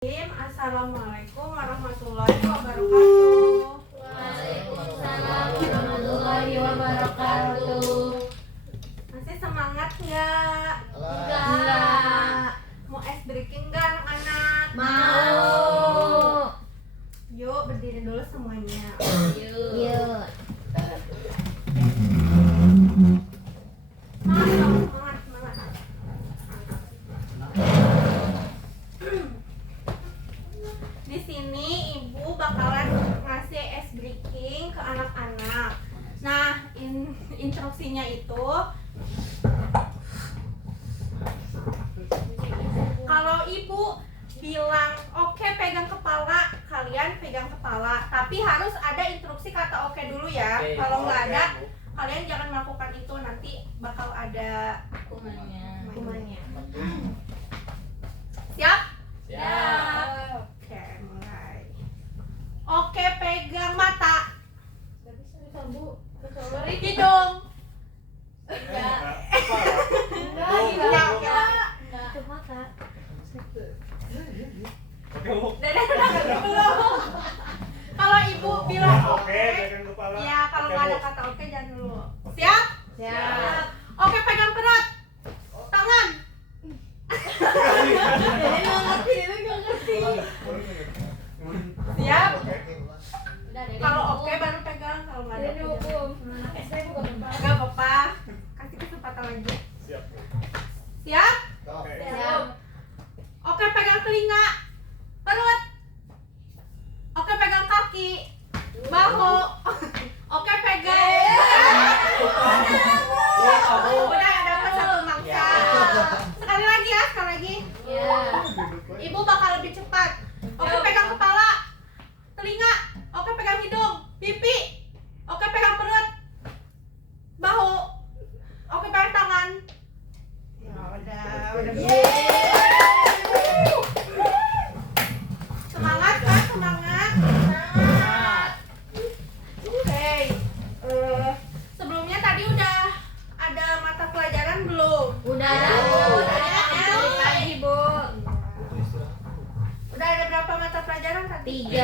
Assalamualaikum warahmatullahi wabarakatuh. Waalaikumsalam warahmatullahi wabarakatuh. Masih semangat nggak? Enggak. Mau ice breaking nggak anak-anak? Mau. Yuk berdiri dulu semuanya. Yuk. Semangat. Di sini ibu bakalan ngasih ice breaking ke anak-anak. Nah, instruksinya itu kalau ibu bilang oke pegang kepala, kalian pegang kepala. Tapi harus ada instruksi kata oke dulu ya. Kalau nggak ada, kalian jangan melakukan itu, nanti bakal ada hukumannya. Siap? Siap. Oke, mulai. Oke, pegang mata. Hidung. Itu mata. Kalau ibu bilang oke, pegang kepala. ya kalau nggak ada kata oke jangan dulu. Siap? Siap. Oke, pegang perut. Tangan. Siap? Kalau oke baru pegang, kalau nggak ada nggak apa-apa. Kasih kesempatan lagi. Siap. Siap? Oke. Siap. Oke, pegang telinga, perut. Oke, pegang kaki, bahu. Oke, pegang. Udah dapat satu mangsa. Sekali lagi. Ya. Ibu bakal lebih cepat. Oke, pegang kepala, telinga. Oke, pegang hidung, pipi. Oke, pegang perut, bahu. Oke, pegang tangan. Ya udah. Semangat kan? Semangat. Oke. Sebelumnya tadi udah ada mata pelajaran belum? Udah. Pagi, Bu. Udah ada berapa mata pelajaran tadi? 3.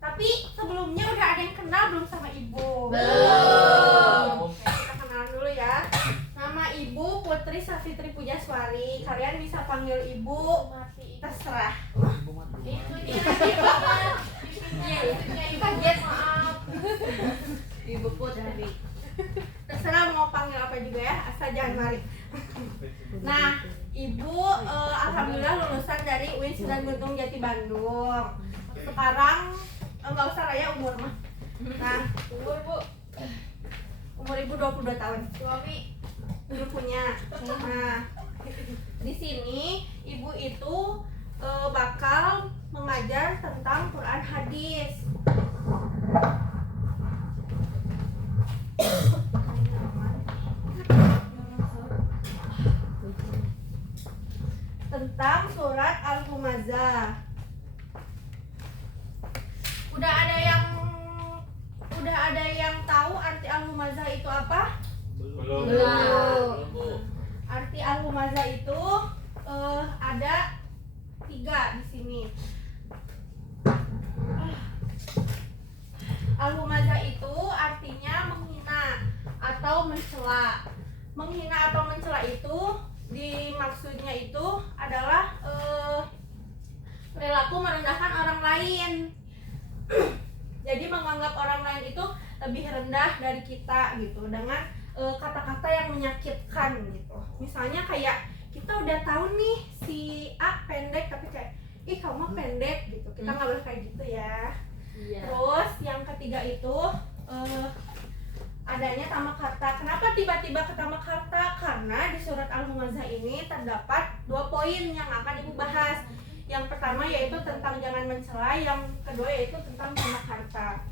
Tapi sebelumnya udah ada yang kenal belum sama Ibu? Belum. Oke, kita kenalan dulu ya. Nama Ibu Putri Safitri Pujaswari. Kalian bisa panggil Ibu terserah. Kaget, maaf. Ibu Putri. Terserah mau panggil apa juga ya, asal jangan mari. Nah, Ibu alhamdulillah lulusan dari UIN Sunan Gunung Jati Bandung. Sekarang nggak usah lah ya umur mah. Nah, umur Ibu 22 tahun. Suami belum punya. Nah, di sini Ibu itu bakal mengajar tentang Quran hadis. Tentang surat Al-Humazah. Udah ada yang tahu arti Al-Humazah itu apa? Belum. Arti Al-Humazah itu ada 3 di sini. Al-Humazah itu artinya menghina atau mencela. Menghina atau mencela itu dimaksudnya itu adalah perilaku merendahkan orang lain. Jadi menganggap orang lain itu lebih rendah dari kita gitu dengan kata-kata yang menyakitkan gitu. Misalnya kayak kita udah tahu nih si A pendek tapi kayak ih kamu pendek gitu. Kita nggak boleh kayak gitu ya. Iya. Terus yang ketiga itu adanya tamak harta. Kenapa tiba-tiba ke tamak harta? Karena di surat Al-Humazah ini terdapat 2 poin yang akan Ibu bahas. Yang pertama yaitu tentang jangan mencela, yang kedua yaitu tentang tamak harta.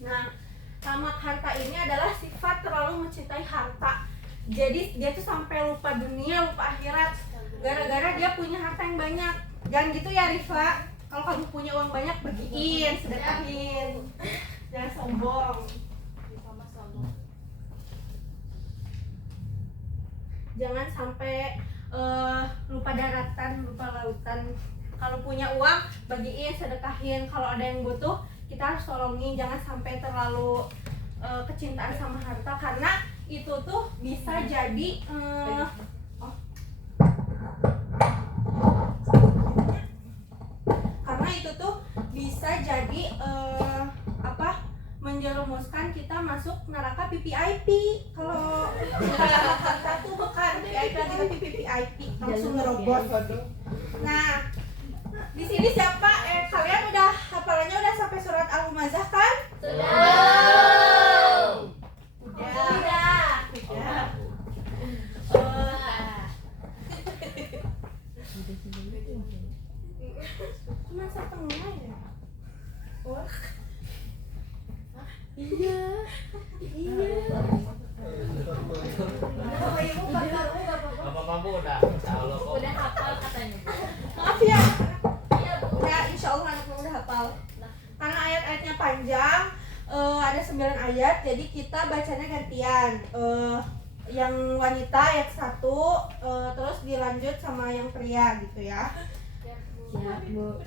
Nah, tamak harta ini adalah sifat terlalu mencintai harta. Jadi dia tuh sampai lupa dunia, lupa akhirat gara-gara dia punya harta yang banyak. Jangan gitu ya Rifa. Kalau kamu punya uang banyak, bagiin, sedekahin. Jangan sombong. Jangan sampai lupa daratan, lupa lautan. Kalau punya uang bagiin, sedekahin. Kalau ada yang butuh kita harus tolongin. Jangan sampai terlalu kecintaan sama harta, karena itu tuh bisa jadi karena itu tuh bisa jadi menjerumuskan kita masuk neraka PPIP. Kalau harta tuh bukan PPIP lagi, tapi PPIP langsung ngerobot. Nah, di sini siapa? Kalian udah hafalannya udah sampai surat Al-Humazah kan? Udah. Cuma setengah ya. Oh. Iya. Bapak-bapak udah Allah kok. Udah hafal katanya. Maaf ya. Ya, insya Allah anaknya udah hafal. Karena ayat-ayatnya panjang, ada 9 ayat, jadi kita bacanya gantian. Yang wanita ayat 1, terus dilanjut sama yang pria gitu ya. Siap, Bu.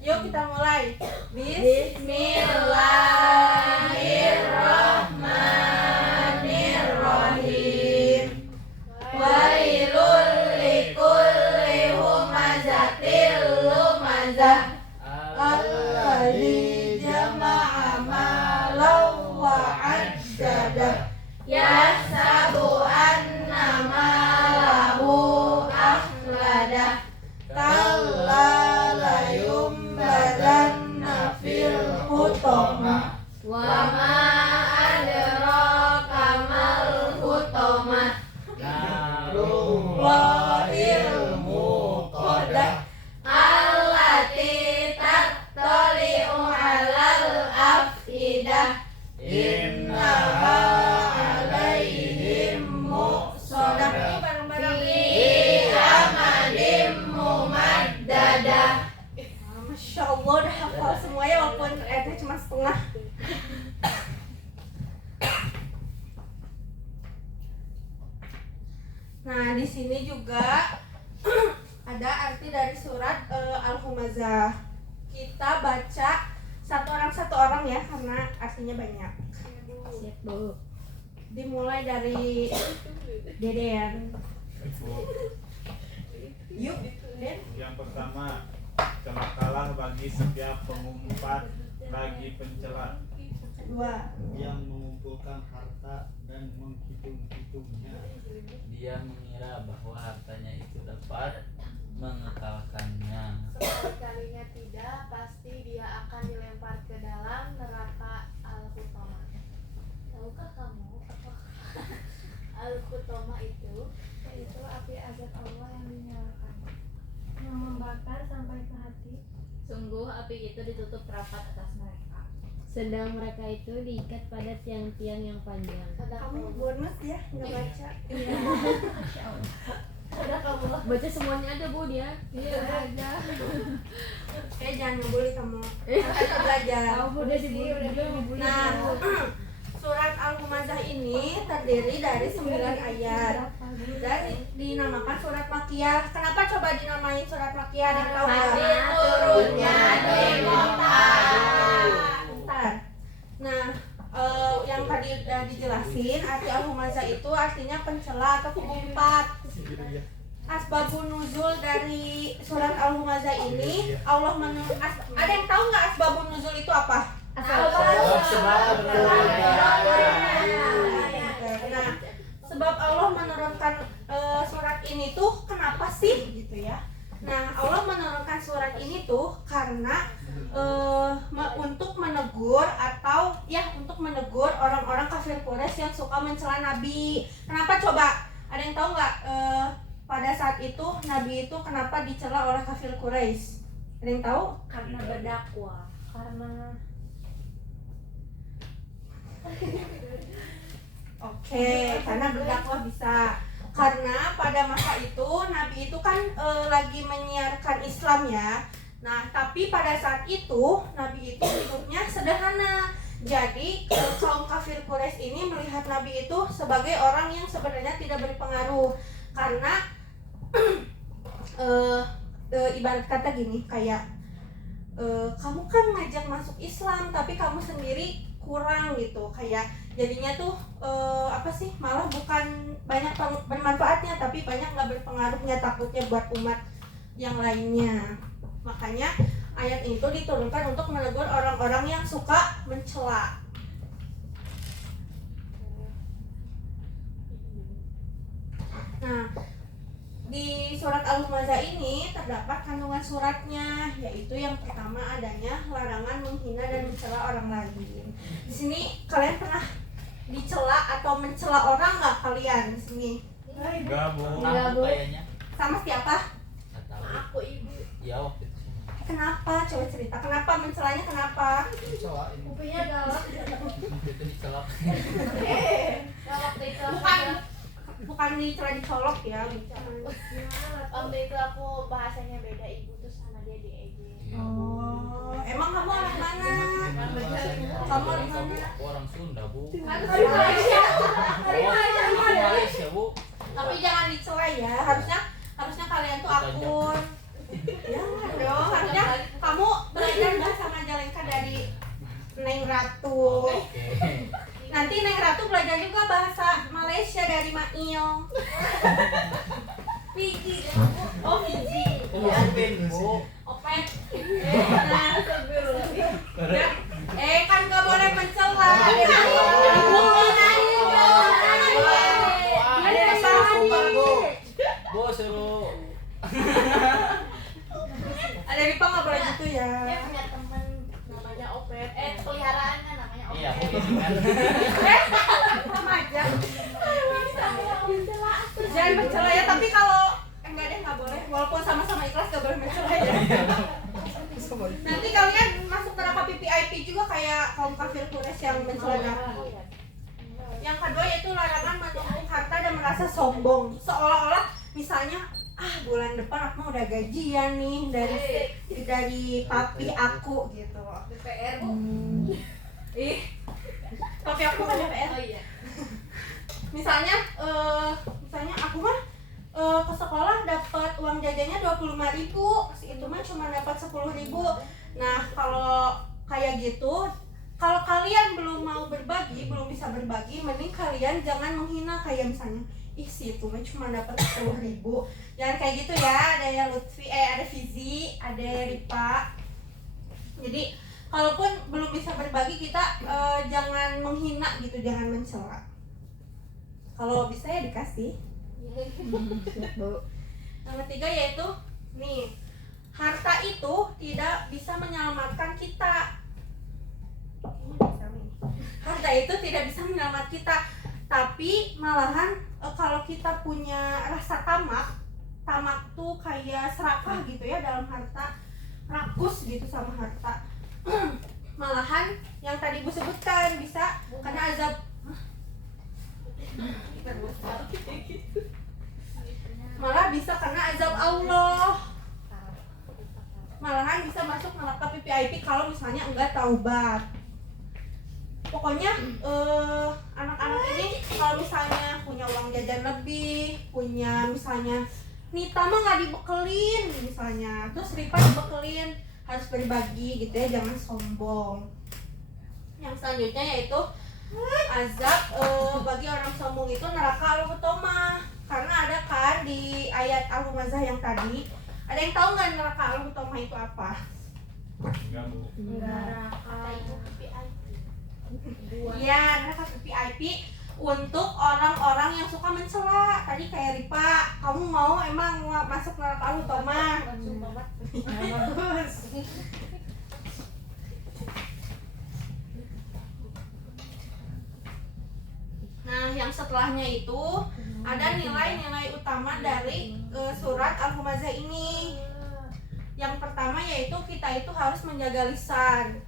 Yuk kita mulai. Bismillahirrahmanirrahim. Wailul likulli humazatil lumazah. Alladzi jama'a malan wa 'addadah. Yahsabu anna malahu akhladah. Kalla layumbadanna fil hutamah. Wa ma adraka mal hutamah. Narul muqaddah. Allati tattali'u 'alal afidah. Innaha 'alaihim muqsadah. Masya Allah udah hafal semua ya, walaupun ayatnya cuma setengah. Nah, di sini juga ada arti dari surat Al-Humazah. Kita baca satu orang ya, karena artinya banyak. Siap, Bu. Dimulai dari Deden. Yuk, Den. Yang pertama, celakalah bagi setiap pengumpat bagi pencela. Kedua, yang mengumpulkan harta dan menghitung-hitungnya. Dia mengira bahwa hartanya itu dapat mengekalkannya. Sekali-kalinya tidak, pasti dia akan dilempar ke dalam neraka Al-Hutamah. Tahukah kamu apa Al-Hutamah itu? Yaitu api azab Allah yang dinyalakan, yang membakar sampai ke hati. Sungguh api itu ditutup rapat atas mereka. Sedang mereka itu diikat pada tiang-tiang yang panjang. kamu bonus ya, nggak baca. Baca semuanya ada, Bu, dia. Iya, ada. Jangan ngebully kamu. Kita belajar. Udah dibully. Nah, surat Al-Humazah ini terdiri dari 9 ayat dan dinamakan surat Makkiyah. Kenapa coba dinamain surat Makkiyah? Ada yang tahu nggak? Turunnya di Bentar. Nah, yang tadi udah dijelasin, arti Al-Humazah itu artinya pencela atau pengumpat. Asbabun nuzul dari surat Al-Humazah ini, ada yang tahu nggak asbabun nuzul itu apa? Nah, sebab Allah menurunkan surat ini tuh kenapa sih gitu ya? Nah, Allah menurunkan surat ini tuh karena untuk menegur orang-orang kafir Quraisy yang suka mencela Nabi. Kenapa coba? Ada yang tahu nggak? Pada saat itu Nabi itu kenapa dicela oleh kafir Quraisy? Ada yang tahu? Karena berdakwah. Oke, karena berdakwah bisa. Karena pada masa itu Nabi itu kan lagi menyiarkan Islam ya. Nah, tapi pada saat itu Nabi itu hidupnya sederhana. Jadi kaum kafir Quraisy ini melihat Nabi itu sebagai orang yang sebenarnya tidak berpengaruh karena ibarat kata gini kayak kamu kan ngajak masuk Islam tapi kamu sendiri kurang gitu, kayak jadinya tuh malah bukan banyak bermanfaatnya tapi banyak nggak berpengaruhnya, takutnya buat umat yang lainnya. Makanya ayat itu diturunkan untuk menegur orang-orang yang suka mencela. Nah, di surat Al-Humazah ini terdapat kandungan suratnya, yaitu yang pertama adanya larangan menghina dan mencela orang lain. Di sini kalian pernah dicela atau mencela orang nggak kalian di sini? Enggak, Bu. Aku kayaknya Sama siapa? nggak tahu. Aku ibu. Ya waktu itu sih. Kenapa? Coba cerita. Kenapa mencelanya? Kenapa? Kupingnya galak. Waktu itu dicelak. Waktu itu Bukan dicela dicolok ya. waktu itu aku bahasanya beda, ibu tuh sama dia diejek. Oh, emang kamu anak mana? Kamu anak mana? Orang Sunda, Bu. Dari Malaysia. Dari Malaysia, Bu. Tapi jangan dicela ya. Harusnya kalian tuh akur. Jangan dong. Harusnya kamu belajar bahasa Majalengka dari Neng Ratu. Oke. Nanti Neng Ratu belajar juga bahasa Malaysia dari Mail. Fiji. Oh, Fiji. Opin, Bu. Opet. Kan gak boleh mencela. Ada kesalahan nih. Bu suruh. Ada Ripa nggak boleh gitu ya. Dia punya teman namanya Opet. Peliharaannya namanya Opet. Iya, Bu ini kan. Sama aja. Jangan mencela ya, tapi kalau enggak deh, nggak boleh. Walaupun sama-sama ikhlas nggak boleh mencela ya. Nanti kalian masuk neraka PPIP juga kayak kaum kafir Quraisy yang mencela Nabi. Yang kedua yaitu larangan menumpuk harta dan merasa sombong, seolah-olah misalnya bulan depan aku udah gajian nih dari papi aku gitu. DPR. Papi aku kan DPR. Oh iya. Misalnya aku mah ke sekolah dapat uang jajannya 25.000, itu mah cuma dapat 10.000. Nah, kalau kayak gitu, kalau kalian belum mau berbagi, belum bisa berbagi, mending kalian jangan menghina kayak misalnya si itu mah cuma dapat 10.000. Jangan kayak gitu ya. Ada ya Lutfi, ada Fizi, ada Ripa. Jadi kalaupun belum bisa berbagi, kita jangan menghina gitu, jangan mencela. Kalau bisa ya dikasih. Yang ketiga yaitu nih, harta itu tidak bisa menyelamatkan kita. Harta itu tidak bisa menyelamatkan kita, tapi malahan kalau kita punya rasa tamak tuh kayak serakah gitu ya dalam harta, rakus gitu sama harta. Malahan yang tadi Ibu sebutkan bisa karena azab. Malah bisa karena azab Allah. Malahan bisa masuk neraka PPIP kalau misalnya enggak taubat. Pokoknya anak-anak ini kalau misalnya punya uang jajan lebih, punya misalnya Nita mah nggak dibekelin misalnya, terus Ripa dibekelin, harus berbagi gitu ya, jangan sombong. Yang selanjutnya yaitu azab bagi orang sombong itu neraka al-hutomah. Karena ada kan di ayat Al-Humazah yang tadi, ada yang tahu nggak neraka al-hutomah itu apa? Enggak, Bu. Neraka itu PPIP. Iya, neraka VIP untuk orang-orang yang suka mencela. Tadi kayak Ripa, kamu mau emang masuk neraka al-hutomah? Bagus. Nah, yang setelahnya itu ada nilai-nilai utama dari surat Al-Humazah ini. Yang pertama yaitu kita itu harus menjaga lisan.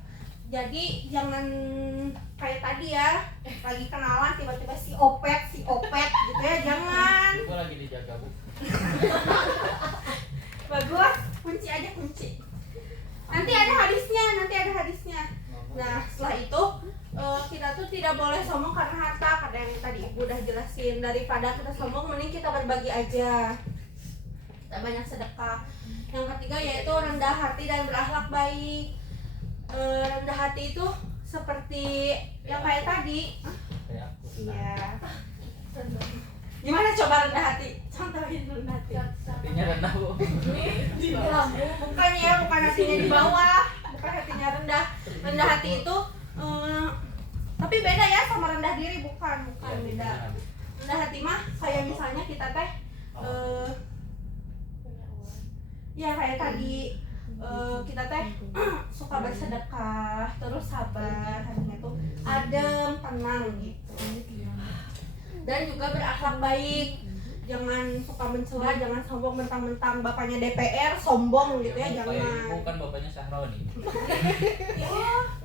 Jadi jangan kayak tadi ya, lagi kenalan tiba-tiba si opet gitu ya, jangan. Itu lagi dijaga, Bu. Bagus, kunci. Nanti ada hadisnya. Nah, setelah itu mungkin daripada kita sombong mending kita berbagi aja, kita banyak sedekah. Yang ketiga yaitu rendah hati dan berakhlak baik. Rendah hati itu seperti yang kayak tadi. Kayak aku. Iya. Gimana coba rendah hati? Contohin rendah hati. Hatinya rendah bu. Bukan ya, bukan hatinya di bawah, bukan hatinya rendah. Rendah hati itu tapi beda ya sama rendah diri, bukan beda. Rendah hati mah kayak misalnya kita teh ya kayak tadi kita teh suka bersedekah, terus sabar, hatinya tuh adem, tenang gitu. Dan juga berakhlak baik. Jangan suka mencela, jangan sombong mentang-mentang bapaknya DPR sombong gitu ya, jangan. Bukan bapaknya Syahroni.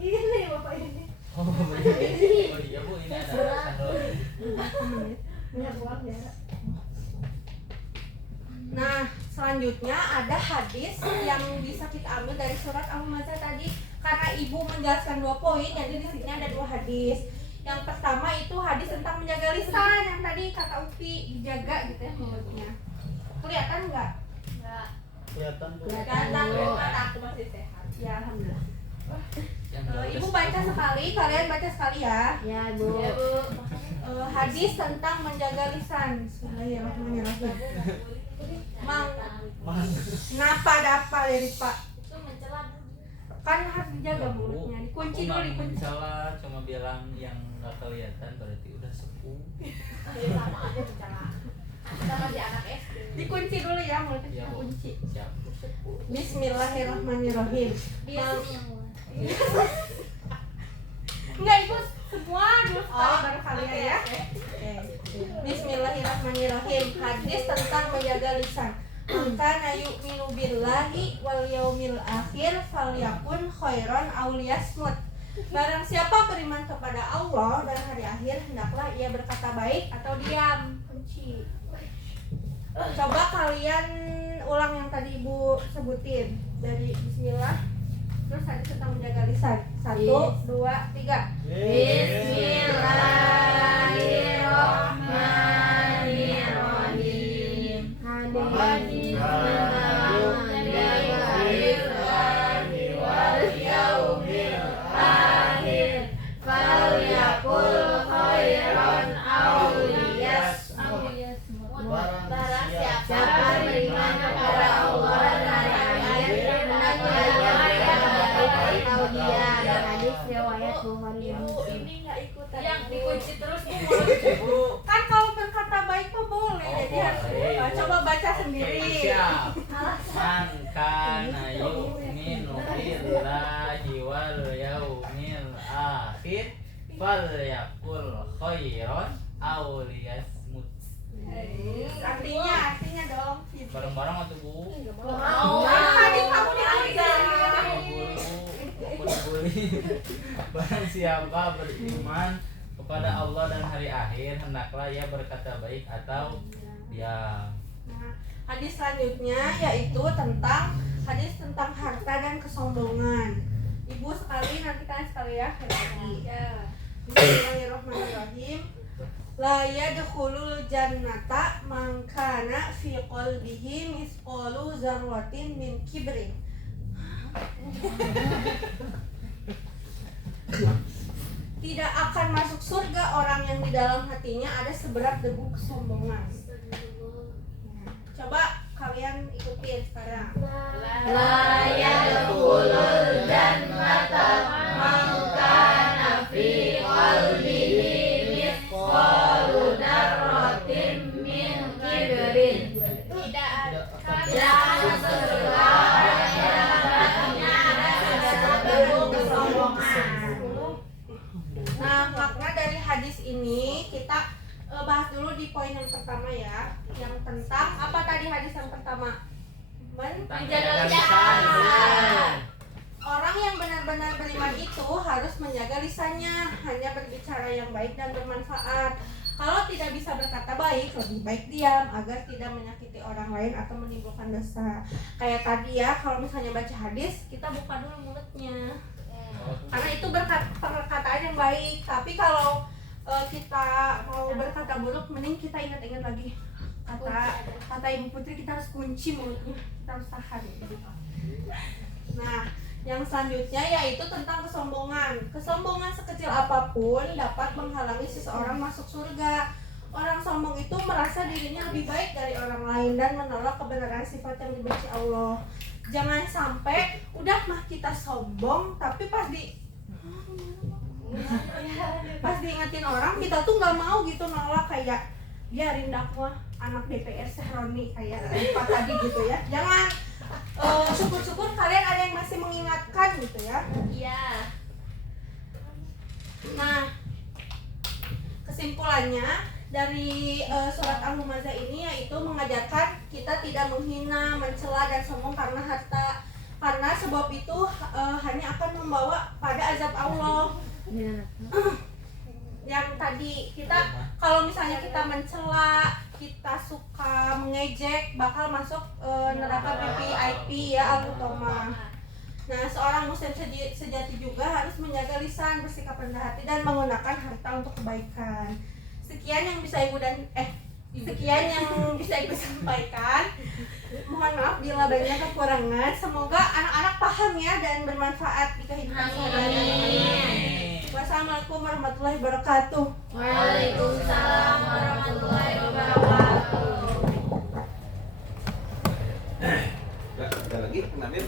Ini bapak ini. Oh iya. Oh iya bu, ini ada Syahroni. Punya uang ya. Nah, selanjutnya ada hadis yang bisa kita ambil dari surat Al-Humazah tadi. Karena ibu menjelaskan 2 poin, jadi di sini ada 2 hadis. Yang pertama itu hadis tentang menjaga lisan, yang tadi kata Upi dijaga gitu ya mulutnya. Kelihatan nggak? Enggak. Kelihatan bu. Kelihatan, kata aku masih sehat. Ya alhamdulillah. Yang Ibu baca sekali, kalian baca sekali ya. Ya Bu. Ya, Bu. Hadis tentang menjaga lisan. Bismillahirrahmanirrahim. Mang, kenapa ada apa dari Pak? Itu mencela. Kan harus dijaga mulutnya, dikunci dulu, dikunci. Salah, cuma bilang yang nggak kelihatan berarti udah sepuh. Ya sama aja mencela. Kita masih anak SD. Dikunci dulu ya mulutnya, Iya, kita Bu. kunci. Siap. Bismillahirrahmanirrahim. Bismillah. Enggak, itu semua dulu sekali baru kalian ya. Oke. Bismillahirrahmanirrahim. Hadis tentang menjaga lisan. Maka yu'minu billahi wal yaumil akhir falyakun khairan aw liyasmut. Barang siapa beriman kepada Allah dan hari akhir, hendaklah ia berkata baik atau diam. Kunci. Coba kalian ulang yang tadi Ibu sebutin dari Bismillah. Terus hadis tentang menjaga lisan. 1, 2, 3. Bismillahirrahmanirrahim. Hadis tentang menjaga lisan wal yaumil akhir. Falyakul khairan aw liyasmut. Barang siapa Siapa beriman kepada Allah dan hari akhir, hendaknya ia berkata baik atau diam. Hadis riwayat Bukhari. Ibu ini nggak ikutan. Yang Ibu. dikunci terus Bu. Bu. Kan kalau berkata baik mah boleh. Oh, Jadi harus boleh. coba baca sendiri. Siap. Man kana yu'minu billahi wal yaumil akhir falyakul khairan aw liyasmut. Artinya dong. Bareng-bareng atuh Bu. Tadi kamu diajar. Barang siapa beriman kepada Allah dan hari akhir, hendaklah ia berkata baik atau diam. Nah, hadis selanjutnya yaitu tentang hadis tentang harta dan kesombongan. Ibu sekali, nanti kalian sekali ya. Bismillahirrahmanirrahim. La yadkhulul jannata man kana fi qalbihi misqalu dzarratin min kibrin. Tidak akan masuk surga orang yang di dalam hatinya ada seberat debu kesombongan. Coba kalian ikutin sekarang. La yadkhulul jannata man kana fi qalbihi mithqalu dzarratin min kibrin. Tidak akan Masuk surga orang yang dalam hatinya ada seberat debu kesombongan. Nah, makna dari hadis ini kita bahas dulu di poin yang pertama ya, yang tentang apa tadi hadis yang pertama? Menjaga lisan. Orang yang benar-benar beriman itu harus menjaga lisannya, hanya berbicara yang baik dan bermanfaat. Kalau tidak bisa berkata baik, lebih baik diam agar tidak menyakiti orang lain atau menimbulkan dosa. Kayak tadi ya, kalau misalnya baca hadis, kita buka dulu mulutnya. Karena itu perkataan yang baik. Tapi kalau kita mau berkata buruk, mending kita ingat-ingat lagi kata Ibu Putri, kita harus kunci mulutnya, kita harus tahan gitu. Nah, yang selanjutnya yaitu tentang kesombongan. Kesombongan sekecil apapun dapat menghalangi seseorang masuk surga. Orang sombong itu merasa dirinya lebih baik dari orang lain dan menolak kebenaran sifat yang dibenci Allah. Jangan sampai udah mah kita sombong, tapi pas diingetin orang kita tuh nggak mau gitu, nolak, kayak biarin dakwah anak DPR Sehroni kayak Pak tadi gitu ya. Jangan, syukur-syukur kalian ada yang masih mengingatkan gitu ya. Iya. Nah, kesimpulannya dari surat Al-Humazah ini yaitu mengajarkan kita tidak menghina, mencela dan sombong karena harta, karena sebab itu hanya akan membawa pada azab Allah. Yang tadi kita, kalau misalnya kita mencela, kita suka mengejek, bakal masuk neraka PPIP ya, Al-Hutamah. Nah, seorang muslim sejati juga harus menjaga lisan, bersikap rendah hati dan menggunakan harta untuk kebaikan. Sekian yang bisa Ibu sampaikan. Mohon maaf bila banyak kekurangan. Semoga anak-anak paham ya dan bermanfaat di kehidupan sehari-hari. Wassalamualaikum warahmatullahi wabarakatuh. Waalaikumsalam warahmatullahi wabarakatuh. Ada lagi, Namir?